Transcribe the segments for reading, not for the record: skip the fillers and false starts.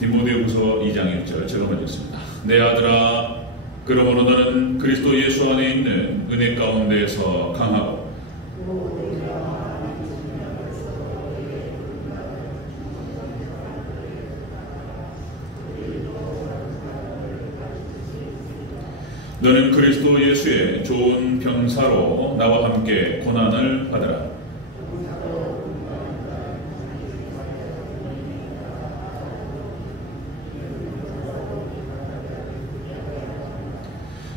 디모데후서 2장 1절 제가 먼저 읽습니다. 내 아들아, 그러므로 너는 그리스도 예수 안에 있는 은혜 가운데에서 강하고 너는 그리스도 예수의 좋은 병사로 나와 함께 고난을 받으라.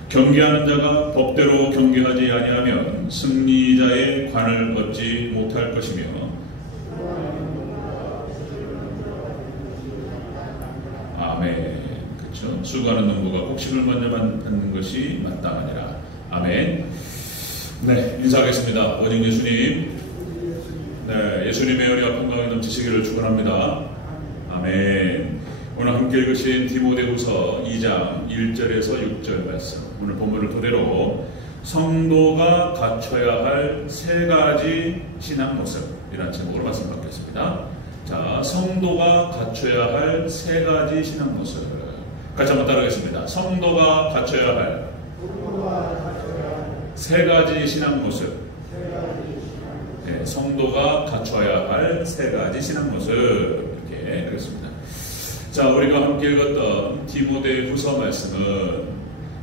경계하는 자가 법대로 경계하지 아니하면 승리자의 관을 얻지 못할 것이며 아멘. 그렇죠. 수고하는 농부가 곡식을 먼저 받는 것이 마땅하니라. 아멘. 네, 인사하겠습니다. 원인 예수님. 네, 예수님의 은혜와 평강이 넘치시기를 축원합니다. 아멘. 오늘 함께 읽으신 디모데후서 2장 1절에서 6절 말씀, 오늘 본문을 토대로 성도가 갖춰야 할 세 가지 신앙 모습이라는 제목으로 말씀 받겠습니다. 자, 성도가 갖춰야 할 세 가지 신앙 모습. 같이 한번 따라하겠습니다. 성도가 갖춰야 할 세 가지 신앙 모습. 네, 성도가 갖춰야 할 세 가지 신앙 모습. 이렇게 하겠습니다. 자, 우리가 함께 읽었던 디모데후서 말씀은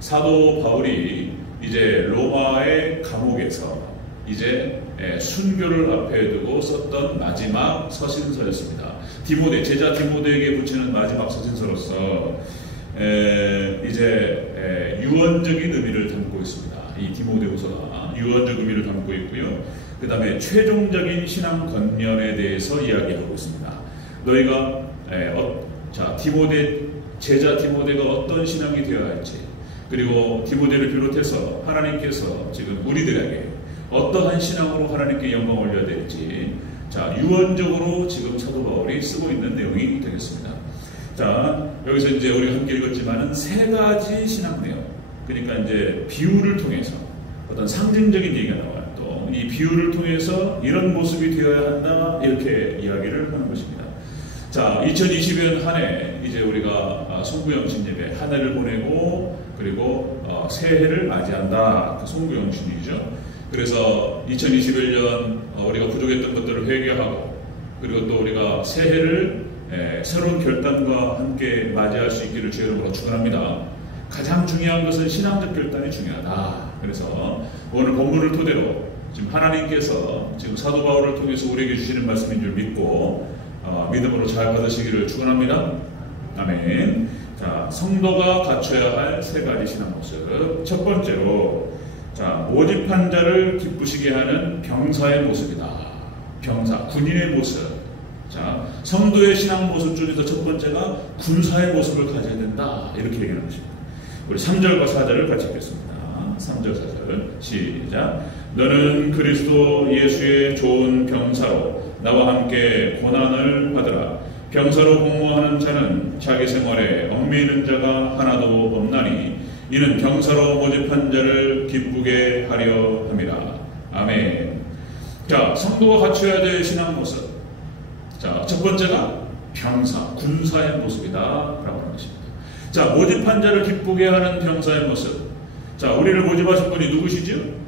사도 바울이 이제 로마의 감옥에서 이제 순교를 앞에 두고 썼던 마지막 서신서였습니다. 제자 디모데에게 붙이는 마지막 서신서로서 이제 유언적인 의미를 담고 있습니다. 이 디모데후서가 유언적 의미를 담고 있고요. 그 다음에 최종적인 신앙 권면에 대해서 이야기하고 있습니다. 너희가 제자 디모데가 어떤 신앙이 되어야 할지, 그리고 디모데를 비롯해서 하나님께서 지금 우리들에게 어떠한 신앙으로 하나님께 영광 올려야 될지, 자, 유언적으로 지금 사도 바울이 쓰고 있는 내용이 되겠습니다. 자, 여기서 이제 우리가 함께 읽었지만은 세 가지 신앙 내용, 그러니까 이제 비유를 통해서 어떤 상징적인 얘기가 나와요. 또 이 비유를 통해서 이런 모습이 되어야 한다, 이렇게 이야기를 하는 것입니다. 자, 2020년 한 해 이제 우리가 송구영신 예배 한 해를 보내고, 그리고 새해를 맞이한다. 그 송구영신이죠. 그래서 2021년 우리가 부족했던 것들을 회개하고, 그리고 또 우리가 새해를 새로운 결단과 함께 맞이할 수 있기를 주의 이름으로 축원합니다. 가장 중요한 것은 신앙적 결단이 중요하다. 그래서 오늘 본문을 토대로 지금 하나님께서 지금 사도 바울을 통해서 우리에게 주시는 말씀인 줄 믿고 믿음으로 잘 받으시기를 축원합니다. 아멘. 자, 성도가 갖춰야 할 세 가지 신앙 모습. 첫 번째로, 자, 모집한 자를 기쁘시게 하는 병사의 모습이다. 병사, 군인의 모습. 자, 성도의 신앙 모습 중에서 첫 번째가 군사의 모습을 가져야 된다. 이렇게 얘기하는 것입니다. 우리 3절과 4절을 같이 읽겠습니다. 3절, 4절. 시작. 너는 그리스도 예수의 좋은 병사로 나와 함께 고난을 받으라. 병사로 복무하는 자는 자기 생활에 얽매이는 자가 하나도 없나니 이는 병사로 모집한 자를 기쁘게 하려 함이라. 아멘. 자, 성도가 갖춰야 될 신앙 모습. 자, 첫 번째가 병사, 군사의 모습이다 라고 하는 것입니다. 자, 모집한 자를 기쁘게 하는 병사의 모습. 자, 우리를 모집하신 분이 누구시죠?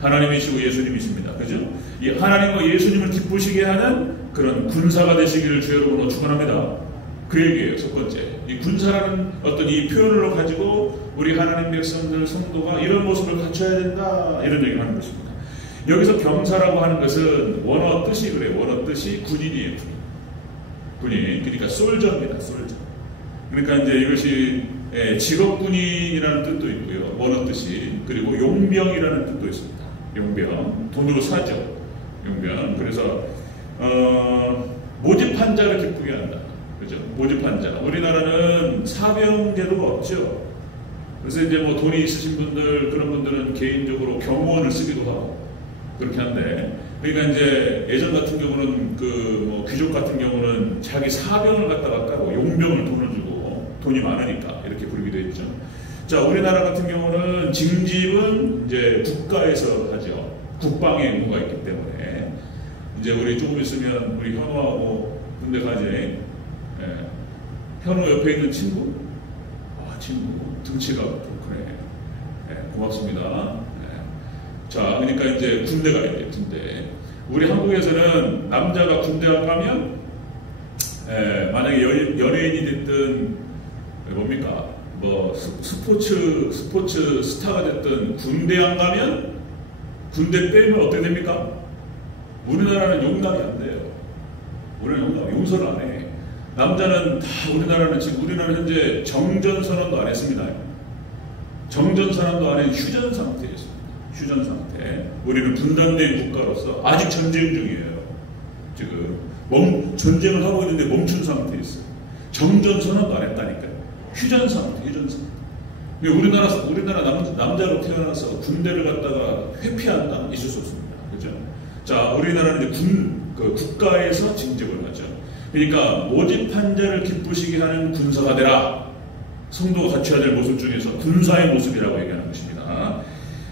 하나님이시고 예수님이십니다. 그죠? 이 하나님과 예수님을 기쁘시게 하는 그런 군사가 되시기를 주의 이름으로 축원합니다. 그 얘기예요. 첫 번째, 이 군사라는 어떤 이 표현을 가지고 우리 하나님 백성들 성도가 이런 모습을 갖춰야 된다, 이런 얘기를 하는 것입니다. 여기서 병사라고 하는 것은 원어 뜻이 그래요. 원어 뜻이 군인이에요. 군인. 그러니까 솔저입니다. 솔저. 그러니까 이제 이것이 직업군인이라는 뜻도 있고요. 원어 뜻이. 그리고 용병이라는 뜻도 있습니다. 용병. 돈으로 사죠. 용병. 그래서 모집한 자를 기쁘게 한다. 그죠? 모집한 자. 우리나라는 사병 제도가 없죠. 그래서 이제 뭐 돈이 있으신 분들, 그런 분들은 개인적으로 경호원을 쓰기도 하고 그렇게 한데, 그러니까 이제 예전 같은 경우는 뭐 귀족 같은 경우는 자기 사병을 갖다가 까고 용병을 돈을 주고, 돈이 많으니까 이렇게 부르기도 했죠. 자, 우리나라 같은 경우는 징집은 이제 국가에서 하죠. 국방의 의무가 있기 때문에 이제 우리 조금 있으면 우리 현호하고 군대 가지. 현우 옆에 있는 친구? 친구. 등치가 좀 크네. 네, 고맙습니다. 네. 자, 그러니까 이제 군대 가야 돼요, 군대. 우리 한국에서는 남자가 군대 안 가면, 만약에 연예인이 됐든, 뭡니까? 뭐, 스포츠 스타가 됐든, 군대 안 가면, 군대 빼면 어떻게 됩니까? 우리나라는 용납이 안 돼요. 우리나라는 용서를 안 해. 남자는 다 우리나라는 지금 현재 정전선언도 안 했습니다. 정전선언도 안 한 휴전 상태였습니다. 휴전 상태. 우리는 분단된 국가로서 아직 전쟁 중이에요. 지금 전쟁을 하고 있는데 멈춘 상태에 있어요. 정전선언도 안 했다니까요. 휴전 상태, 휴전 상태. 우리나라 남자로 태어나서 군대를 갔다가 회피한다? 있을 수 없습니다. 그죠? 자, 우리나라는 이제 국가에서 징집을 하죠. 그러니까 모집한 자를 기쁘시게 하는 군사가 되라. 성도가 갖춰야 될 모습 중에서 군사의 모습이라고 얘기하는 것입니다.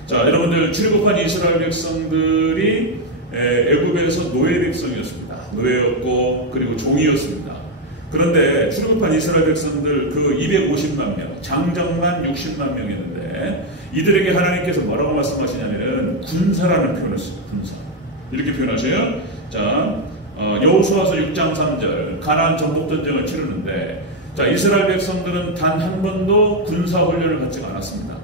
자, 여러분들 출애굽한 이스라엘 백성들이 애굽에서 노예 백성이었습니다. 노예였고 그리고 종이었습니다. 그런데 출애굽한 이스라엘 백성들 그 250만 명, 장정만 60만 명이었는데 이들에게 하나님께서 뭐라고 말씀하시냐면은 군사라는 표현을 씁니다. 군사. 이렇게 표현하셔요. 자, 여호수아서 6장 3절 가나안 정복 전쟁을 치르는데 자, 이스라엘 백성들은 단 한 번도 군사 훈련을 받지 않았습니다.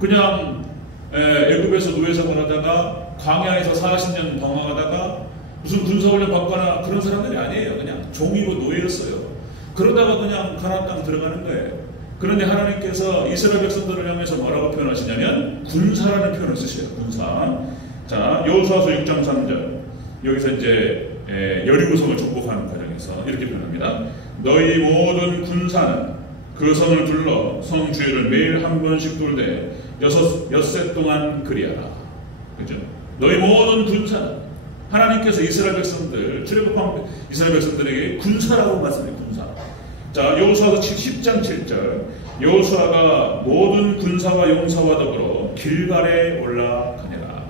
그냥 애굽에서 노예 생활하다가 광야에서 40년 방황하다가 무슨 군사 훈련 받거나 그런 사람들이 아니에요. 그냥 종이고 노예였어요. 그러다가 그냥 가나안 땅 들어가는 거예요. 그런데 하나님께서 이스라엘 백성들을 향해서 뭐라고 표현하시냐면 군사라는 표현을 쓰셔요. 군사. 자, 여호수아서 6장 3절 여기서 이제 여리고성을 정복하는 과정에서 이렇게 표현합니다. 너희 모든 군사는 그 성을 둘러 성 주위를 매일 한 번씩 돌되 엿새 동안 그리하라. 그죠? 너희 모든 군사는 하나님께서 이스라엘 백성들 출애굽한 이스라엘 백성들에게 군사라고 말씀해요. 군사. 자, 여호수아서 10장 7절 여호수아가 모든 군사와 용사와 더불어 길갈에 올라가니라.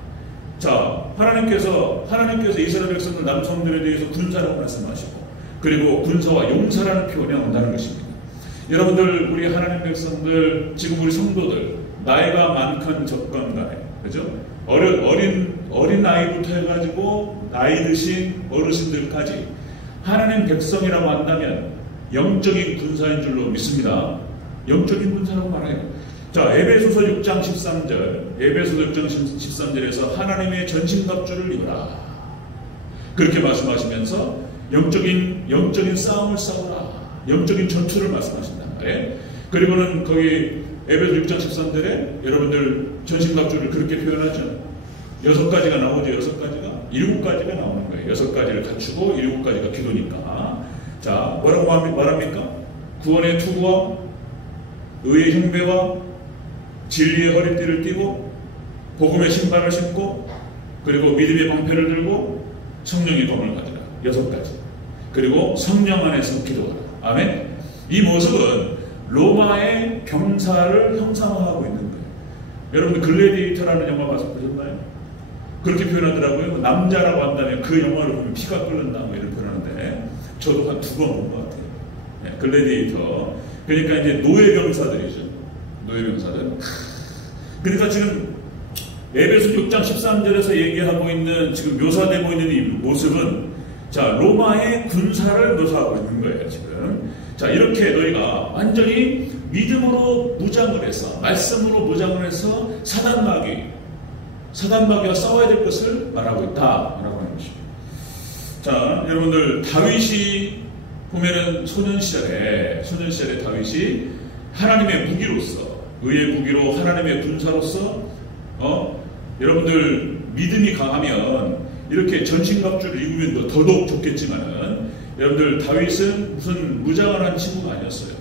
자, 하나님께서 이스라엘 백성들 남성들에 대해서 군사라고 말씀하시고 그리고 군사와 용사라는 표현이 나온다는 것입니다. 여러분들 우리 하나님 백성들 지금 우리 성도들 나이가 많건 적건 간에 그죠? 어린 나이부터 해가지고 나이 드신 어르신들까지 하나님 백성이라고 한다면 영적인 군사인 줄로 믿습니다. 영적인 군사라고 말해요. 자, 에베소서 6장 13절 에베소서 6장 13절에서 하나님의 전신갑주를 입으라. 그렇게 말씀하시면서 영적인 싸움을 싸우라. 영적인 전투를 말씀하신단 말이에요. 그리고는 거기 에베소 6장 13절에 여러분들 전신갑주를 그렇게 표현하죠. 6가지가 나오죠. 6가지가 7가지가 나오는 거예요. 6가지를 갖추고 7가지가 기도니까. 자, 뭐라고 말합니까? 구원의 투구와 의의 흉배와 진리의 허리띠를 띠고 복음의 신발을 신고 그리고 믿음의 방패를 들고 성령의 검을 가지라. 6가지. 그리고 성령 안에서 기도하라. 아멘. 이 모습은 로마의 병사를 형상화하고 있는 거예요. 여러분들 글래디에이터라는 영화 보셨나요? 그렇게 표현하더라고요. 남자라고 한다면 그 영화를 보면 피가 끓는다 뭐 이런 표현하는데 저도 한 2번 본 것 같아요. 네, 글래디에이터. 그러니까 이제 노예병사들이죠. 노예병사들. 그러니까 지금 에베소 6장 13절에서 얘기하고 있는 지금 묘사되고 있는 이 모습은 자, 로마의 군사를 묘사하고 있는 거예요, 지금. 자, 이렇게 너희가 완전히 믿음으로 무장을 해서, 말씀으로 무장을 해서 사단마귀와 싸워야 될 것을 말하고 있다. 라고 하는 것입니다. 자, 여러분들, 다윗이 보면은 소년 시절에 다윗이 하나님의 무기로서, 의의 무기로 하나님의 군사로서, 여러분들 믿음이 강하면 이렇게 전신갑주를 입으면 더더욱 좋겠지만은 여러분들 다윗은 무슨 무장을 한 친구가 아니었어요.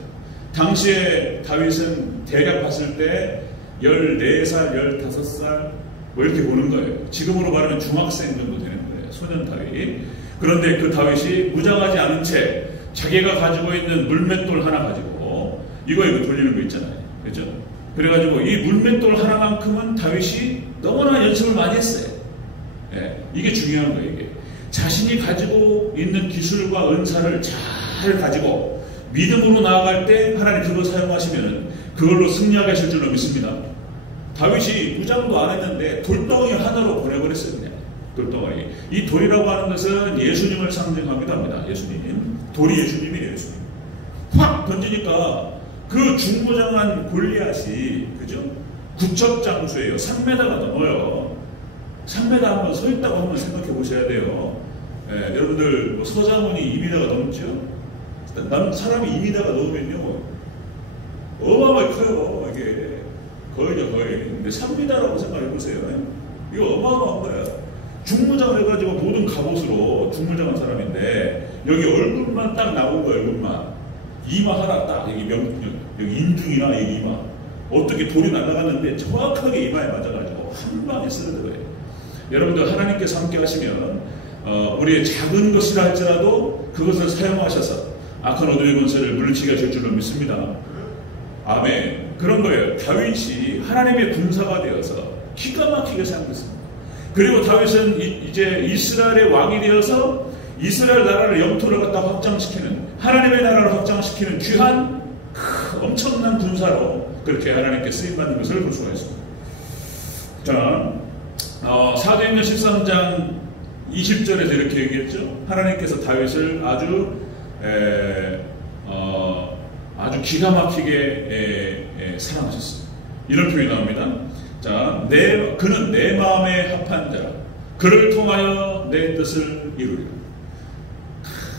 당시에 다윗은 대략 봤을 때 14살, 15살 뭐 이렇게 보는 거예요. 지금으로 말하면 중학생 정도 되는 거예요. 소년 다윗. 그런데 그 다윗이 무장하지 않은 채 자기가 가지고 있는 물맷돌 하나 가지고 이거 돌리는 거 있잖아요. 그죠? 그래가지고 이 물맷돌 하나만큼은 다윗이 너무나 연습을 많이 했어요. 예, 이게 중요한 거예요. 이게 자신이 가지고 있는 기술과 은사를 잘 가지고 믿음으로 나아갈 때 하나님 그걸 사용하시면 그걸로 승리하게 하실 줄로 믿습니다. 다윗이 무장도 안 했는데 돌덩이 하나로 보내버렸어요. 그냥 돌덩어리. 이 돌이라고 하는 것은 예수님을 상징하기도 합니다. 예수님. 돌이 예수님이에요. 예수님. 확 던지니까 그 중무장한 골리앗이, 그죠? 구척장수예요. 3m가 넘어요. 3m 한번 서 있다고 한번 생각해 보셔야 돼요. 예, 여러분들 뭐 서장훈이 2m가 넘죠? 사람이 2m가 넘으면요 어마어마하게 커요. 이게 거의죠, 거의. 근데 3m라고 생각해 보세요. 이거 어마어마한 거예요. 중무장을 해가지고 모든 갑옷으로 중무장한 사람인데 여기 얼굴만 딱 나온 거예요. 얼굴만. 이마 하나 딱 여기 여기 인중이나 여기 이마. 어떻게 돌이 날아갔는데 정확하게 이마에 맞아가지고 한 방에 쓰러져요. 여러분들 하나님께서 함께 하시면 우리의 작은 것이라 할지라도 그것을 사용하셔서 악한 어둠의 권세를 물리치게 하실 줄로 믿습니다. 아멘. 그런 거예요. 다윗이 하나님의 군사가 되어서 기가 막히게 사용됐습니다. 그리고 다윗은 이제 이스라엘의 왕이 되어서 이스라엘 나라를 영토를 갖다 확장시키는, 하나님의 나라를 확장시키는 귀한 엄청난 군사로 그렇게 하나님께 쓰임받는 것을 볼 수가 있습니다. 자, 사도행전 13장 20절에서 이렇게 얘기했죠. 하나님께서 다윗을 아주 기가 막히게 사랑하셨습니다. 이런 표현이 나옵니다. 자, 그는 내 마음에 합한 자라. 그를 통하여 내 뜻을 이루리라.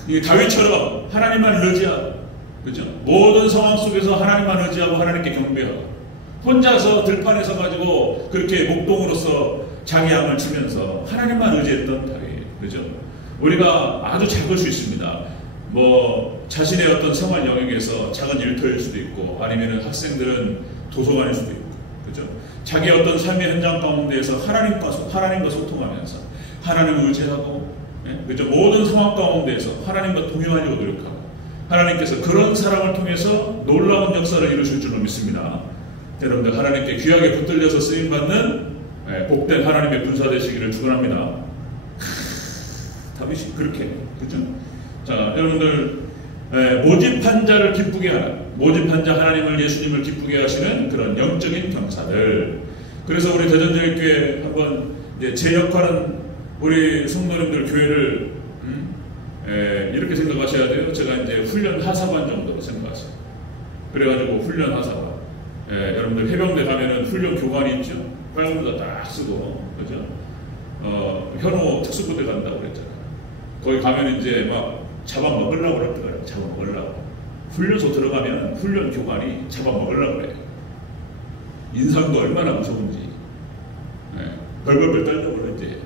이 다윗처럼 하나님만 의지하고, 그죠? 모든 상황 속에서 하나님만 의지하고 하나님께 경배하고, 혼자서 들판에 서가지고 그렇게 목동으로서 자기 양을 치면서 하나님만 의지했던 다윗, 그죠? 우리가 아주 작을 수 있습니다. 뭐 자신의 어떤 생활 영역에서 작은 일터일 수도 있고, 아니면 학생들은 도서관일 수도 있고, 그죠? 자기 어떤 삶의 현장 가운데에서 하나님과 소통하면서 하나님을 의지하고, 그죠? 모든 상황 가운데에서 하나님과 동행하려고 노력하고, 하나님께서 그런 사람을 통해서 놀라운 역사를 이루실 줄로 믿습니다. 여러분들 하나님께 귀하게 붙들려서 쓰임받는 복된 하나님의 군사 되시기를 축원합니다. 다윗이 그렇게, 그죠? 자, 여러분들 모집한 자를 기쁘게 하는, 모집한 자 하나님을, 예수님을 기쁘게 하시는 그런 영적인 경사들. 그래서 우리 대전제일교회 한번 제 역할은 우리 성도님들 교회를 이렇게 생각하셔야 돼요. 제가 이제 훈련 하사관 정도로 생각하세요. 그래가지고 훈련 하사관. 여러분들 해병대 가면은 훈련 교관이 있죠. 빨간 모자 딱 쓰고, 그죠? 현호 특수부대 간다고 그랬잖아요. 거기 가면 이제 막 잡아먹으려고 그랬더라고요. 잡아먹으려고. 훈련소 들어가면 훈련 교관이 잡아먹으려고 그래요. 인상도 얼마나 무서운지. 벌벌벌 떨려고 그러지.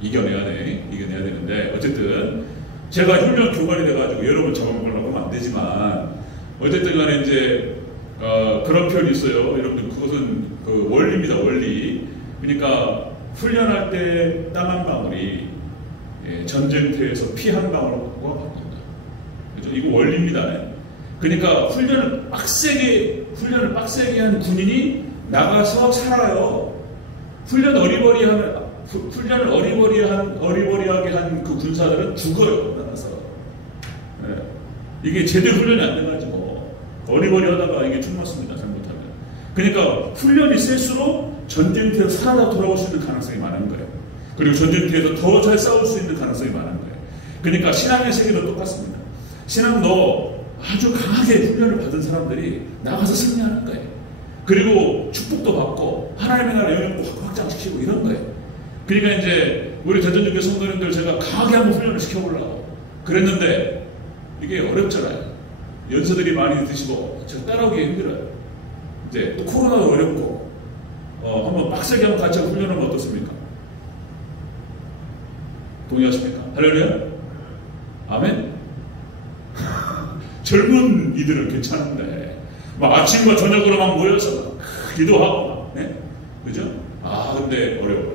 이겨내야 되는데, 어쨌든 제가 훈련 교관이 돼가지고 여러분 잡아먹으려고 하면 안 되지만, 어쨌든 간에 이제 그런 표현이 있어요. 여러분들 그것은 그 원리입니다. 원리. 그러니까 훈련할 때 땀 한 방울이 전쟁터에서 피 한 방울과 바꾼다. 그렇죠? 이거 원리입니다. 그러니까 훈련을 빡세게 한 군인이 나가서 살아요. 훈련을 어리버리하게 한 그 군사들은 죽어요. 나가서. 이게 제대로 훈련이 안 돼가지고 어리버리하다가 이게 죽었습니다. 잘못하면. 그러니까 훈련이 셀수록 전쟁터에서 살아나 돌아올 수 있는 가능성이 많은 거예요. 그리고 전쟁터에서 더 잘 싸울 수 있는 가능성이 많은 거예요. 그러니까 신앙의 세계도 똑같습니다. 신앙도 아주 강하게 훈련을 받은 사람들이 나가서 승리하는 거예요. 그리고 축복도 받고 하나님의 나라 영역도 확장시키고 이런 거예요. 그러니까 이제 우리 대전교회 성도님들 제가 강하게 한번 훈련을 시켜보려고 그랬는데 이게 어렵잖아요. 연세들이 많이 드시고 제가 따라오기 힘들어요. 이제 또 코로나도 어렵고 한번 빡세게 한번 같이 훈련하면 어떻습니까? 동의하십니까? 할렐루야? 아멘? 젊은 이들은 괜찮은데 막 아침과 저녁으로 막 모여서 기도하고 막, 그죠? 근데 어려워요.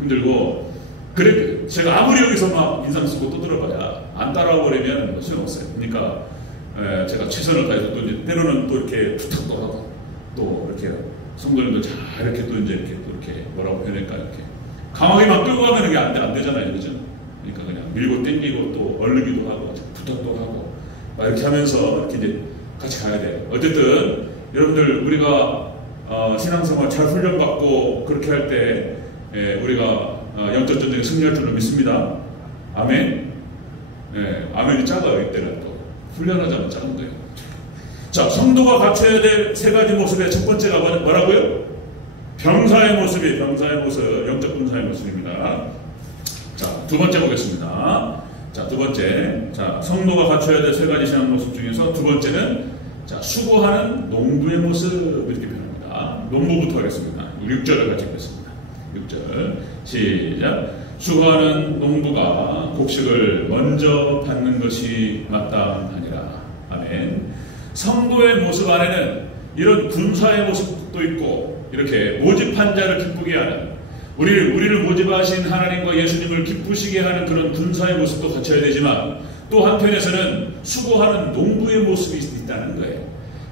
힘들고 그래 제가 아무리 여기서 막 인상 쓰고 또 들어봐야 안 따라오고 그러면 소용없어요. 그러니까 제가 최선을 다해서 또 이제 때로는 또 이렇게 부탁도 하고 또 이렇게 성도님들 잘 이렇게 또 이제 이렇게 또 이렇게 뭐라고 표현할까 이렇게 강하게 막 끌고 가면 이게 안 되잖아요. 그죠? 그러니까 그냥 밀고 땡기고 또 얼르기도 하고 부탁도 하고 이렇게 하면서 이렇게 이제 같이 가야 돼요. 어쨌든 여러분들 우리가 신앙생활 잘 훈련받고 그렇게 할 때 우리가 영적 전쟁에 승리할 줄로 믿습니다. 아멘. 아멘이 작아요. 이때는 또 훈련하자면 작은 거예요. 자, 성도가 갖춰야 될 세 가지 모습의 첫 번째가 뭐라고요? 병사의 모습이 병사의 모습, 영적 군사의 모습입니다. 자, 두 번째 보겠습니다. 자, 두 번째. 자, 성도가 갖춰야 될 세 가지 신앙 모습 중에서 두 번째는 자, 수고하는 농부의 모습 이렇게 표현합니다. 농부부터 하겠습니다. 6절을 같이 보겠습니다. 6절 시작. 수고하는 농부가 곡식을 먼저 받는 것이 마땅하니라. 아멘. 성도의 모습 안에는 이런 군사의 모습도 있고 이렇게 모집한 자를 기쁘게 하는 우리를 모집하신 하나님과 예수님을 기쁘시게 하는 그런 군사의 모습도 갖춰야 되지만 또 한편에서는 수고하는 농부의 모습이 있다는 거예요.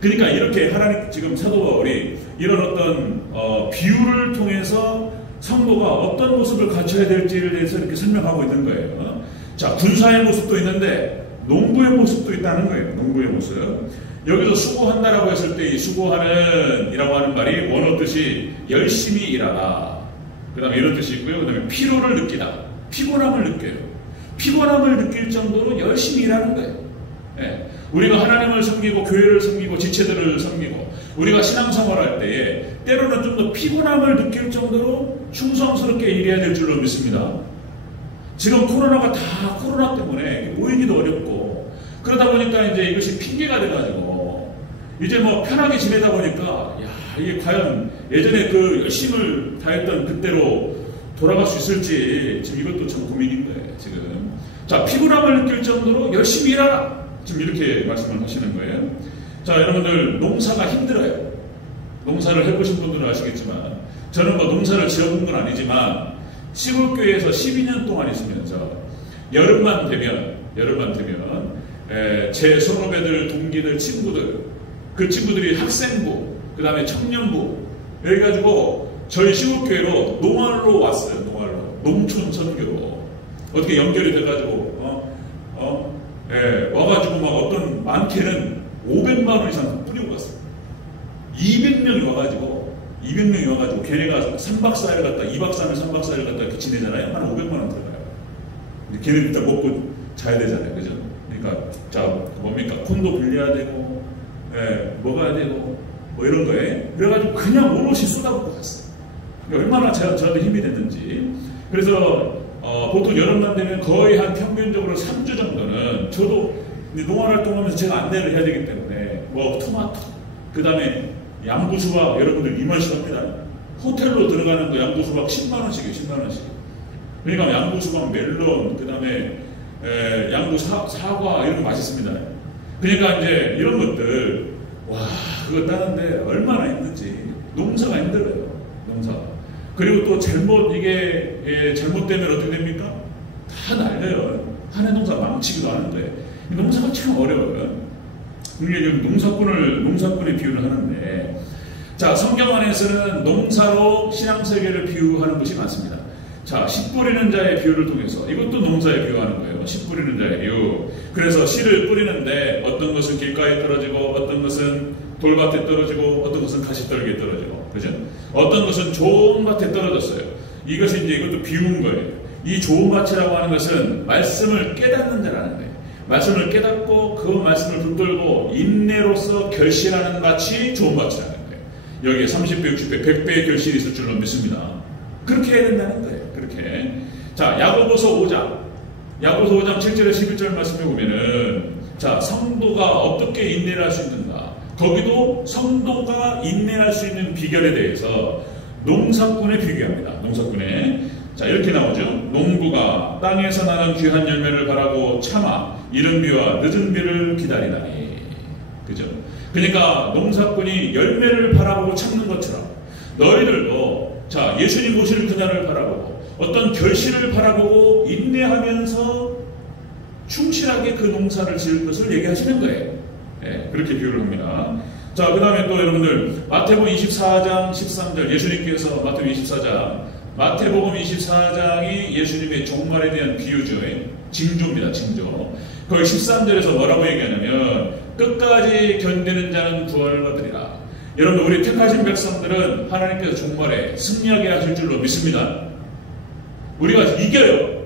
그러니까 이렇게 하나님 지금 사도 바울이 이런 어떤 비유를 통해서 성도가 어떤 모습을 갖춰야 될지에 대해서 이렇게 설명하고 있는 거예요. 자, 군사의 모습도 있는데 농부의 모습도 있다는 거예요. 농부의 모습. 여기서 수고한다라고 했을 때 이 수고하는 이라고 하는 말이 원어 뜻이 열심히 일하다. 그 다음에 이런 뜻이 있고요. 그 다음에 피로를 느끼다. 피곤함을 느껴요. 피곤함을 느낄 정도로 열심히 일하는 거예요. 우리가 하나님을 섬기고 교회를 섬기고 지체들을 섬기고 우리가 신앙생활할 때에 때로는 좀 더 피곤함을 느낄 정도로 충성스럽게 일해야 될 줄로 믿습니다. 지금 코로나가 다 코로나 때문에 모이기도 어렵고 그러다 보니까 이제 이것이 핑계가 돼가지고 이제 뭐 편하게 지내다 보니까 야, 이게 과연 예전에 그 열심을 다했던 그때로 돌아갈 수 있을지 지금 이것도 참 고민인 거예요. 지금 자, 피곤함을 느낄 정도로 열심히 일하라. 지금 이렇게 말씀을 하시는 거예요. 자, 여러분들 농사가 힘들어요. 농사를 해보신 분들은 아시겠지만 저는 뭐 농사를 지어본 건 아니지만 시골교회에서 12년 동안 있으면서 여름만 되면 제 선후배들, 동기들, 친구들 그 친구들이 학생부 그 다음에 청년부 그래가지고 저희 시골교회로 농활로 왔어요. 농활로 농촌 선교로 어떻게 연결이 돼가지고 와가지고 막 어떤 많게는 500만 원 이상 뿌리고 갔어요. 200명이 와가지고 걔네가 3박 4일 갔다 2박 3일 3박 4일 갔다 이렇게 지내잖아요. 한 500만 원 들어가요. 걔네 일단 먹고 자야 되잖아요. 그죠? 그러니까 자 뭡니까? 콘도 빌려야 되고 먹어야 되고 뭐 이런 거에 그래가지고 그냥 오롯이 쏟아붓고 갔어요. 얼마나 저한테 힘이 됐는지. 그래서 보통 여름만 되면 거의 한 평균적으로 3주 정도는 저도 농활활동하면서 제가 안내를 해야 되기 때문에 뭐 토마토 그 다음에 양구수박 여러분들 이만씩 합니다. 호텔로 들어가는 거 양구수박 10만원씩이에요. 10만원씩. 그러니까 양구수박 멜론 그 다음에 양구 사과 이런 거 맛있습니다. 그러니까 이제 이런 것들 와 그거 따는데 얼마나 힘든지. 농사가 힘들어요. 농사. 그리고 또 잘못되면 어떻게 됩니까? 다 날려요. 한해 농사 망치기도 하는데 농사가 참 어려워요. 이게 지금 농사꾼의 비유를 하는데 자 성경 안에서는 농사로 신앙세계를 비유하는 것이 많습니다. 자, 씨 뿌리는 자의 비유를 통해서 이것도 농사에 비유하는 거예요. 씨 뿌리는 자의 비유. 그래서 씨를 뿌리는데 어떤 것은 길가에 떨어지고 어떤 것은 돌밭에 떨어지고 어떤 것은 가시떨기에 떨어지고 그죠? 어떤 것은 좋은 밭에 떨어졌어요. 이것이 이제 이것도 비운 거예요. 이 좋은 밭이라고 하는 것은 말씀을 깨닫는 자라는 거예요. 말씀을 깨닫고 그 말씀을 붙들고 인내로서 결실하는 밭이 좋은 밭이라는 거예요. 여기에 30배, 60배, 100배의 결실이 있을 줄로 믿습니다. 그렇게 해야 된다는 거예요. 그렇게. 자, 야고보서 5장 7절에 11절 말씀해 보면은 자, 성도가 어떻게 인내를 할 수 있는가? 거기도 성도가 인내할 수 있는 비결에 대해서 농사꾼에 비교합니다. 농사꾼에. 자, 이렇게 나오죠. 농부가 땅에서 나는 귀한 열매를 바라고 참아 이른 비와 늦은 비를 기다리다니. 그죠? 그러니까 농사꾼이 열매를 바라보고 참는 것처럼 너희들도 자, 예수님 오실 그날을 바라보고 어떤 결실을 바라보고 인내하면서 충실하게 그 농사를 지을 것을 얘기하시는 거예요. 그렇게 비유를 합니다. 자, 그 다음에 또 여러분들 마태복음 24장 13절 예수님께서 마태복음 24장 마태복음 24장이 예수님의 종말에 대한 비유죠. 징조입니다. 징조. 거기 13절에서 뭐라고 얘기하냐면 끝까지 견디는 자는 구원을 얻으리라. 여러분, 우리 택하신 백성들은 하나님께서 종말에 승리하게 하실 줄로 믿습니다. 우리가 이겨요.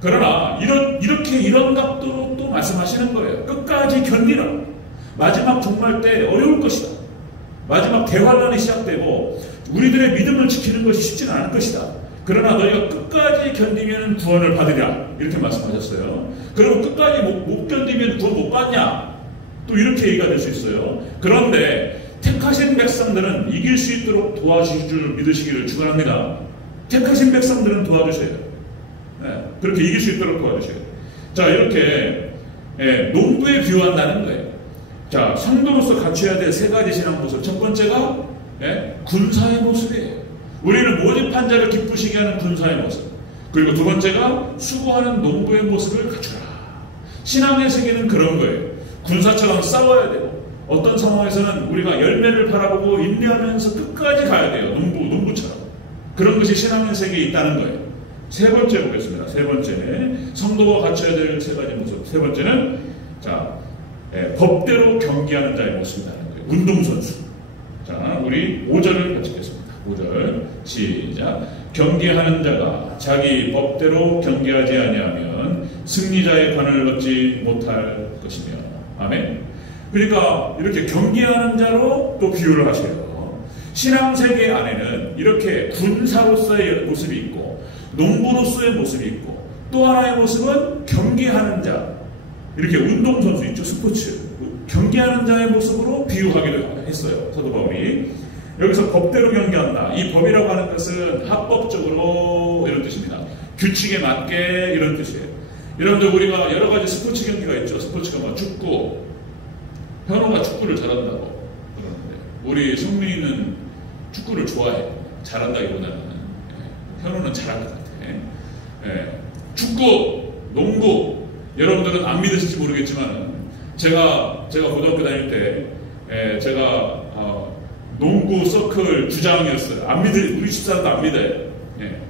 그러나 이런 각도로 또 말씀하시는 거예요. 끝까지 견디라. 마지막 종말 때 어려울 것이다. 마지막 대환란이 시작되고 우리들의 믿음을 지키는 것이 쉽지는 않을 것이다. 그러나 너희가 끝까지 견디면 구원을 받으리라. 이렇게 말씀하셨어요. 그럼 끝까지 못 견디면 구원 못 받냐? 또 이렇게 얘기가 될 수 있어요. 그런데 택하신 백성들은 이길 수 있도록 도와주실 줄 믿으시기를 축원합니다. 택하신 백성들은 도와주셔야 돼요. 네, 그렇게 이길 수 있도록 도와주셔야 돼요. 자, 이렇게 농부에 비유한다는 거예요. 자, 성도로서 갖춰야 될 세 가지 신앙 모습. 첫 번째가 군사의 모습이에요. 우리는 모집한 자를 기쁘시게 하는 군사의 모습. 그리고 두 번째가 수고하는 농부의 모습을 갖추라. 신앙의 세계는 그런 거예요. 군사처럼 싸워야 되고 어떤 상황에서는 우리가 열매를 바라보고 인내하면서 끝까지 가야 돼요. 농부처럼. 그런 것이 신앙의 세계에 있다는 거예요. 세 번째 보겠습니다. 세 번째, 성도가 갖춰야 될 세 가지 모습. 세 번째는 법대로 경기하는 자의 모습이라는 거예요. 운동선수. 자, 우리 5절을 같이 읽겠습니다. 5절 시작. 경기하는 자가 자기 법대로 경기하지 아니하면 승리자의 관을 얻지 못할 것이며. 아멘. 그러니까 이렇게 경기하는 자로 또 비유를 하셔요. 신앙세계 안에는 이렇게 군사로서의 모습이 있고 농부로서의 모습이 있고 또 하나의 모습은 경기하는 자. 이렇게 운동선수 있죠. 스포츠. 경기하는 자의 모습으로 비유하기도 했어요. 사도 바울이. 여기서 법대로 경기한다. 이 법이라고 하는 것은 합법적으로 이런 뜻입니다. 규칙에 맞게 이런 뜻이에요. 여러분들 우리가 여러 가지 스포츠 경기가 있죠. 스포츠가 뭐 축구. 현호가 축구를 잘한다고 그러는데 우리 성민이는 축구를 좋아해. 잘한다기보다는 현호는 잘할 것 같아. 축구, 농구 여러분들은 안 믿으실지 모르겠지만 제가 고등학교 다닐 때 제가 농구 서클 주장이었어요. 우리 집사람도 안 믿어요.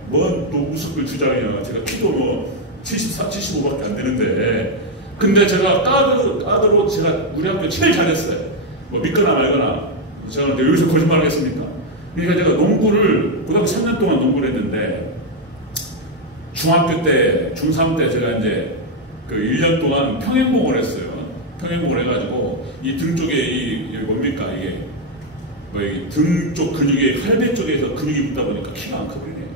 뭔 농구 서클 주장이야. 제가 키도 뭐 74, 75밖에 안 되는데 근데 제가 까드로 제가 우리 학교 제일 잘했어요. 뭐 믿거나 말거나 제가 여기서 거짓말을 했습니까? 그러니까 제가 농구를 고등학교 3년 동안 농구를 했는데 중학교 때, 중3 때 제가 이제 그 1년 동안 평행봉을 했어요. 평행봉을 해가지고 이 등 쪽에 이게 뭡니까 이게 등 쪽 근육에 팔배 쪽에서 근육이 붙다 보니까 키가 안 크거든요.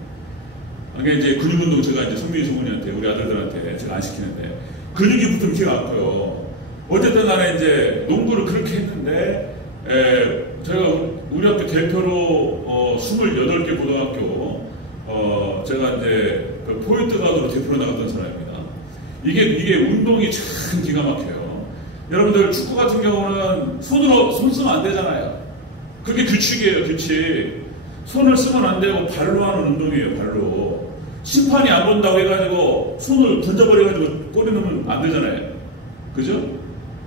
그러니까 이제 근육 운동 제가 이제 성민이 성훈이한테 우리 아들들한테 제가 안 시키는데 근육이 붙으면 키가 안 커요. 어쨌든 간에 이제 농구를 그렇게 했는데 제가 우리 학교 대표로 28개 고등학교 제가 이제 그 포인트 가드로 대표로 나갔던 사람입니다. 이게 운동이 참 기가 막혀요. 여러분들 축구 같은 경우는 손 쓰면 안 되잖아요. 그게 규칙이에요. 규칙. 손을 쓰면 안 되고 발로 하는 운동이에요. 발로. 심판이 안 본다고 해가지고 손을 던져버려가지고 골에 넣으면 안 되잖아요. 그죠?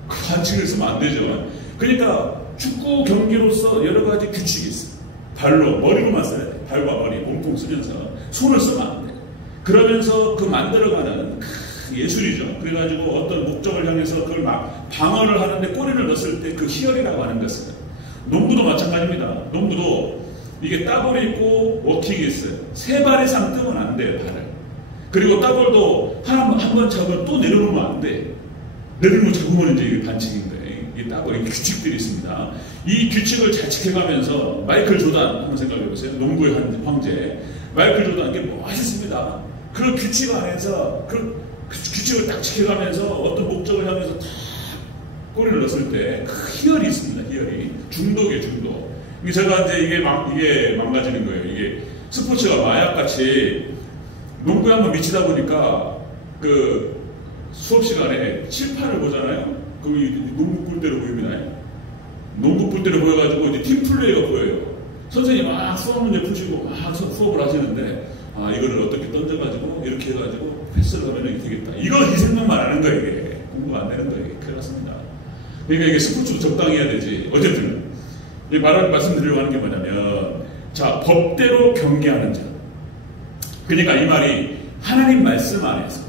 그 반칙을 쓰면 안 되죠. 그러니까 축구 경기로서 여러 가지 규칙이 있어요. 발로, 머리로만 써야 돼. 발과 머리, 몸통 쓰면서 손을 쓰면 안 돼. 그러면서 그 만들어가는 예술이죠. 그래가지고 어떤 목적을 향해서 그걸 막 방어를 하는데 꼬리를 넣었을 때 그 희열이라고 하는 것은 농구도 마찬가지입니다. 농구도 이게 따볼이 있고 워킹이 있어요. 3발 이상 뜨면 안 돼요, 발을. 그리고 따볼도 한 번 잡으면 또 내려놓으면 안 돼. 내려놓으면 잡으면 이제 이게 반칙인 거예요. 이 따볼, 이 규칙들이 있습니다. 이 규칙을 잘 지켜가면서 마이클 조단 한번 생각해보세요. 농구의 황제. 마이클 조단, 이게 멋있습니다. 그 규칙 안에서 그 규칙을 딱 지켜가면서 어떤 목적을 향해서 딱 꼬리를 넣었을 때 그 희열이 있습니다. 희열이. 중독이에요, 중독. 제가 이제 이게 망가지는 거예요. 이게 스포츠가 마약같이 농구에 한번 미치다 보니까 그 수업 시간에 칠판을 보잖아요. 그럼 농구 뿔대로 보입니다. 농구 뿔대로 보여가지고 이제 팀 플레이가 보여요. 선생님이 막 수업 문제 푸시고 막 수업을 하시는데 이거를 어떻게 던져가지고 이렇게 해가지고 패스를 하면 이게 되겠다. 이 생각만 하는 거예요. 이게 공부가 안 되는 거예요. 이게 큰일 났습니다. 그러니까 이게 스포츠도 적당히 해야 되지. 어쨌든 말씀드리려고 하는 게 뭐냐면 자, 법대로 경기하는 자. 그러니까 이 말이 하나님 말씀 안에서,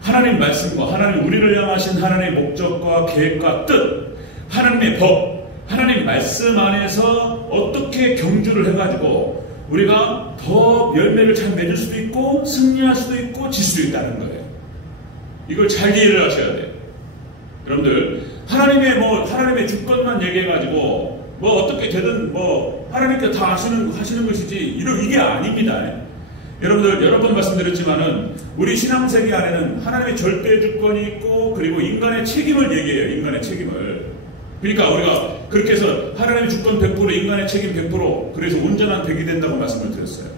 하나님 말씀과 하나님 우리를 향하신 하나님의 목적과 계획과 뜻, 하나님의 법, 하나님 말씀 안에서 어떻게 경주를 해가지고 우리가 더 열매를 잘 맺을 수도 있고 승리할 수도 있고 질 수도 있다는 거예요. 이걸 잘 이해를 하셔야 돼요. 여러분들 하나님의 주권만 얘기해가지고 어떻게 되든 하나님께 다 하시는 것이지 이게 아닙니다. 여러분들 여러 번 말씀드렸지만은 우리 신앙세계 안에는 하나님의 절대 주권이 있고 그리고 인간의 책임을 얘기해요. 인간의 책임을. 그러니까 우리가 그렇게 해서 하나님의 주권 100%, 인간의 책임 100%, 그래서 온전한 백이 된다고 말씀을 드렸어요.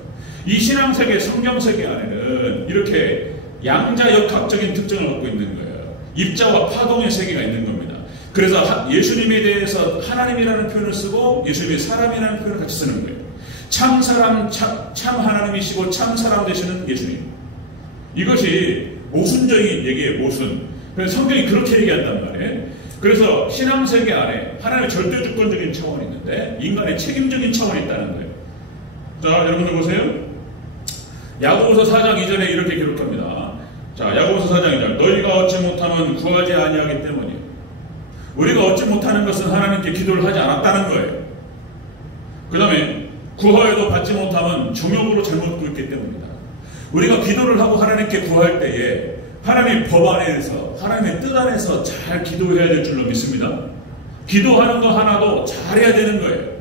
이 신앙세계, 성경세계 안에는 이렇게 양자역학적인 특징을 갖고 있는 거예요. 입자와 파동의 세계가 있는 겁니다. 그래서 예수님에 대해서 하나님이라는 표현을 쓰고 예수님이 사람이라는 표현을 같이 쓰는 거예요. 참 사람, 참 하나님이시고 참 사람 되시는 예수님. 이것이 모순적인 얘기예요. 모순. 그래서 성경이 그렇게 얘기한단 말이에요. 그래서 신앙세계 안에 하나님의 절대주권적인 차원이 있는데 인간의 책임적인 차원이 있다는 거예요. 자, 여러분들 보세요. 야고보서 4장 2절에 이렇게 기록합니다. 자, 야고보서 4장 2절. 너희가 얻지 못하면 구하지 아니하기 때문이에요. 우리가 얻지 못하는 것은 하나님께 기도를 하지 않았다는 거예요. 그 다음에 구하여도 받지 못하면 정욕으로 잘못 굴기 때문이다. 우리가 기도를 하고 하나님께 구할 때에 하나님의 법 안에서, 하나님의 뜻 안에서 잘 기도해야 될 줄로 믿습니다. 기도하는 거 하나도 잘해야 되는 거예요.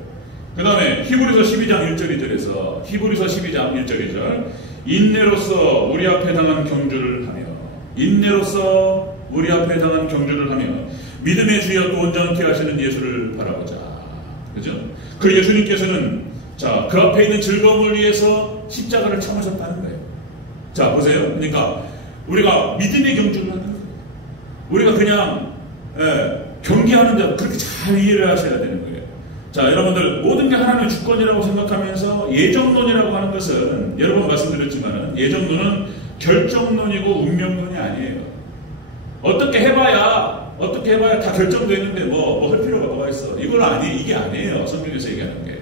그 다음에 히브리서 12장 1절 2절에서 히브리서 12장 1절 2절 인내로서 우리 앞에 당한 경주를 하며 인내로서 우리 앞에 당한 경주를 하며 믿음의 주여 또 온전케 하시는 예수를 바라보자. 그죠? 그 예수님께서는 자, 그 앞에 있는 즐거움을 위해서 십자가를 참으셨다는 거예요. 자, 보세요. 그러니까 우리가 믿음의 경주를 하는 거예요. 우리가 그냥 경기하는 자 그렇게 잘 이해를 하셔야 되는 거예요. 자, 여러분들 모든 게 하나님의 주권이라고 생각하면서 예정론이라고 하는 것은 여러 번 말씀드렸지만 예정론은 결정론이고 운명론이 아니에요. 어떻게 해봐야 다 결정되는데 할 필요가 뭐가 있어. 이게 아니에요. 성경에서 얘기하는 게.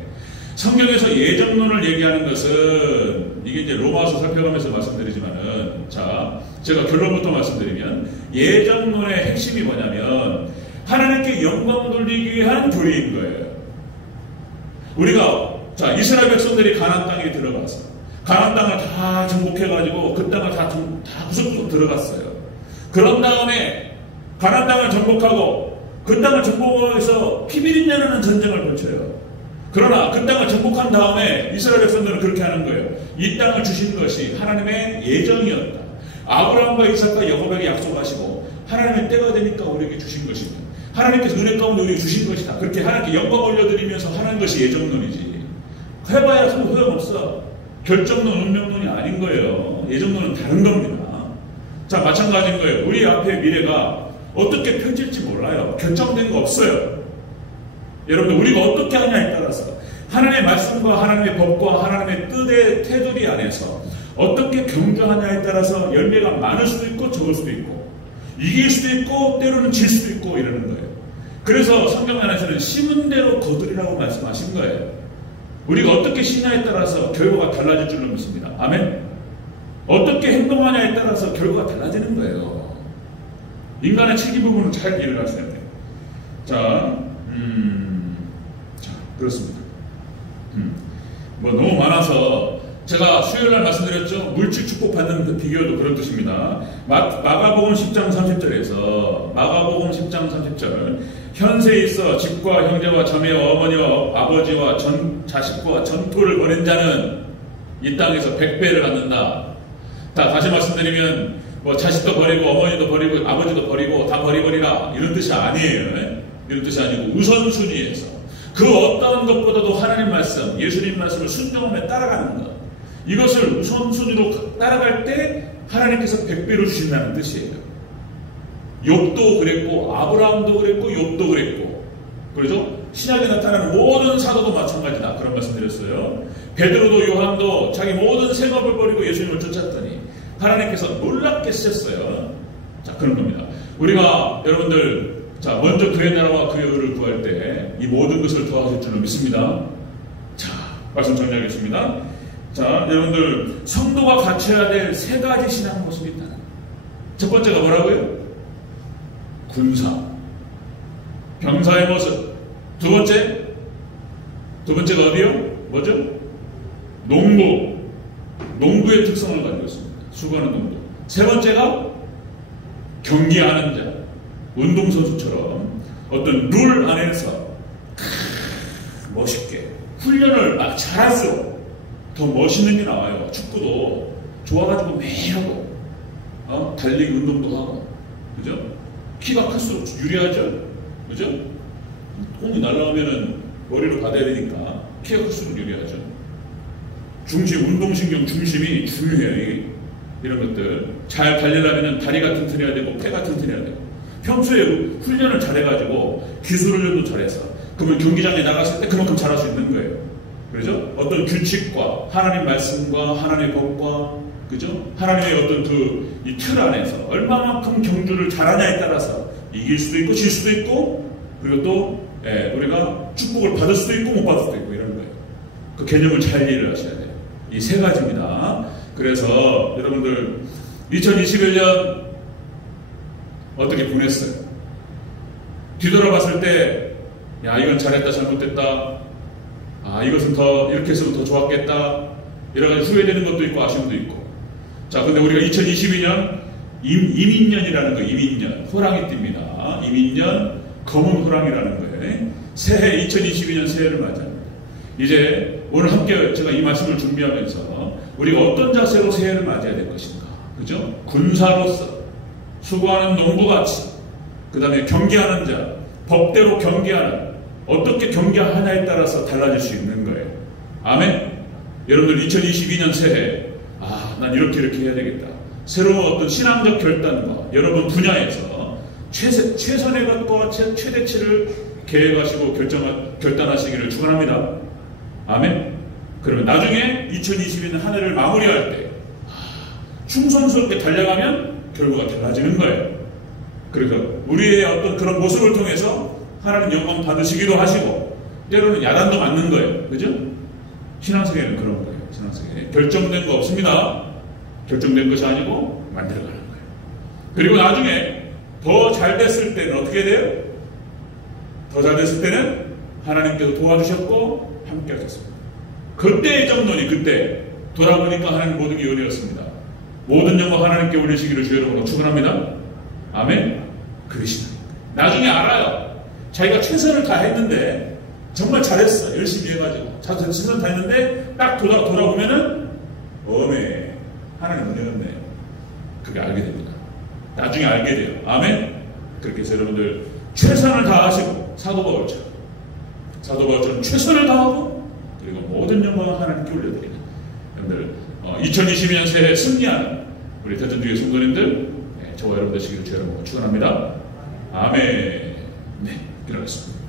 성경에서 예정론을 얘기하는 것은 이게 이제 로마서 살펴가면서 말씀드리지만은 자, 제가 결론부터 말씀드리면 예정론의 핵심이 뭐냐면 하나님께 영광 돌리기 위한 교리인 거예요. 우리가 자, 이스라엘 백성들이 가나안 땅에 들어가서 가나안 땅을 다 정복해가지고 그 땅을 다 구석구석 들어갔어요. 그런 다음에 가나안 땅을 정복하고 그 땅을 정복해서 피비린내라는 전쟁을 벌쳐요. 그러나 그 땅을 정복한 다음에 이스라엘 백성들은 그렇게 하는 거예요. 이 땅을 주신 것이 하나님의 예정이었다. 아브라함과 이삭과 야곱에게 약속하시고 하나님의 때가 되니까 우리에게 주신 것이다. 하나님께서 은혜 가운데 우리에게 주신 것이다. 그렇게 하나님께 영광 올려드리면서 하는 것이 예정론이지. 해봐야 소용없어. 결정론, 운명론이 아닌 거예요. 예정론은 다른 겁니다. 자, 마찬가지인 거예요. 우리 앞에 미래가 어떻게 펼칠지 몰라요. 결정된 거 없어요. 여러분들 우리가 어떻게 하냐에 따라서 하나님의 말씀과 하나님의 법과 하나님의 뜻의 테두리 안에서 어떻게 경주하냐에 따라서 열매가 많을 수도 있고 적을 수도 있고 이길 수도 있고 때로는 질 수도 있고 이러는 거예요. 그래서 성경 안에서는 심은 대로 거두리라고 말씀하신 거예요. 우리가 어떻게 심냐에 따라서 결과가 달라질 줄로 믿습니다. 아멘. 어떻게 행동하냐에 따라서 결과가 달라지는 거예요. 인간의 책임 부분을 잘 이해를 하셔야 돼요. 자, 그렇습니다. 너무 많아서 제가 수요일날 말씀드렸죠. 물질 축복 받는 그 비교도 그런 뜻입니다. 마가복음 10장 30절에서 마가복음 10장 30절 현세에 있어 집과 형제와 자매와 어머니와 아버지와 자식과 전토를 벌인 자는 이 땅에서 100배를 받는다. 다시 말씀드리면 자식도 버리고 어머니도 버리고 아버지도 버리고 다 버리버리라 이런 뜻이 아니에요. 이런 뜻이 아니고 우선순위에서 그 어떠한 것보다도 하나님 말씀, 예수님 말씀을 순종하며 따라가는 것. 이것을 우선순위로 따라갈 때 하나님께서 100배로 주신다는 뜻이에요. 욥도 그랬고 아브라함도 그랬고 욥도 그랬고 그래서 신약에 나타나는 모든 사도도 마찬가지다. 그런 말씀 드렸어요. 베드로도 요한도 자기 모든 생업을 버리고 예수님을 쫓았더니 하나님께서 놀랍게 쓰셨어요. 자, 그런 겁니다. 우리가 여러분들 자, 먼저 그의 나라와 그의 의를 구할 때 이 모든 것을 더하실 줄로 믿습니다. 자, 말씀 정리하겠습니다. 자, 여러분들 성도가 갖춰야 될 세 가지 신앙 모습이 있다. 첫 번째가 뭐라고요? 군사, 병사의 모습. 두 번째가 어디요? 뭐죠? 농부의 특성을 가지고 있습니다. 수고하는 농부. 세 번째가 경기하는 자, 운동선수처럼 어떤 룰 안에서 멋있게 훈련을 막 잘할수록 더 멋있는 게 나와요. 축구도 좋아가지고 매일 하고 달리기 운동도 하고, 그죠? 키가 클수록 유리하죠, 그죠? 공이 날라오면은 머리로 받아야 되니까 키가 클수록 유리하죠. 운동신경 중심이 중요해요. 이런 것들 잘 달리려면 다리가 튼튼해야 되고 폐가 튼튼해야 되고, 평소에 훈련을 잘해가지고 기술 훈련도 잘해서 그러면 경기장에 나갔을 때 그만큼 잘할 수 있는 거예요. 그렇죠? 어떤 규칙과 하나님 말씀과 하나님의 법과, 그죠? 하나님의 어떤 이 틀 안에서 얼마만큼 경주를 잘하냐에 따라서 이길 수도 있고 질 수도 있고, 그리고 또 우리가 축복을 받을 수도 있고 못 받을 수도 있고, 이런 거예요. 그 개념을 잘 이해를 하셔야 돼요. 이 세 가지입니다. 그래서 여러분들 2021년 어떻게 보냈어요? 뒤돌아봤을 때, 야, 이건 잘했다, 잘못됐다, 이것은 이렇게 했으면 더 좋았겠다, 여러 가지 후회되는 것도 있고 아쉬움도 있고. 자, 근데 우리가 2022년 이민년이라는 거예요. 이민년, 호랑이 띠입니다. 이민년, 검은 호랑이라는 거예요. 새해 2022년 새해를 맞이합니다. 이제 오늘 함께 제가 이 말씀을 준비하면서 우리가 어떤 자세로 새해를 맞이해야 될 것인가, 그죠? 군사로서, 수고하는 농부같이, 그 다음에 경계하는 자, 법대로 경계하는, 어떻게 경계하냐에 따라서 달라질 수 있는 거예요. 아멘? 여러분들 2022년 새해, 난 이렇게 해야 되겠다. 새로운 어떤 신앙적 결단과 여러분 분야에서 최선의 것과 최대치를 계획하시고 결단하시기를 축원합니다. 아멘? 그러면 나중에 2022년 한 해를 마무리할 때 충성스럽게 달려가면 결과가 달라지는 거예요. 그래서 우리의 어떤 그런 모습을 통해서 하나님 영광 받으시기도 하시고, 때로는 야단도 맞는 거예요. 그죠? 신앙생활은 그런 거예요. 신앙생활 결정된 거 없습니다. 결정된 것이 아니고 만들어가는 거예요. 그리고 나중에 더 잘 됐을 때는 어떻게 돼요? 더 잘 됐을 때는 하나님께서 도와주셨고 함께 하셨습니다. 그때의 정론이, 그때 돌아보니까 하나님 모든 게 은혜였습니다. 모든 영광 하나님께 올리시기를 주의 이름으로 축원합니다. 아멘. 그러시다. 나중에 알아요. 자기가 최선을 다했는데 정말 잘했어. 열심히 해가지고 최선을 다했는데 딱 돌아보면은 하나님 은혜였네. 그게 알게 됩니다. 나중에 알게 돼요. 아멘. 그렇게 해서 여러분들 최선을 다하시고, 사도 바울처럼 최선을 다하고, 그리고 모든 영광을 하나님께 올려드리는 여러분들 2022년 새해 승리하는 우리 대전주의 성도님들, 저와 여러분 되시기를 주의 이름으로 축원합니다. 아멘. 네, 일어났습니다.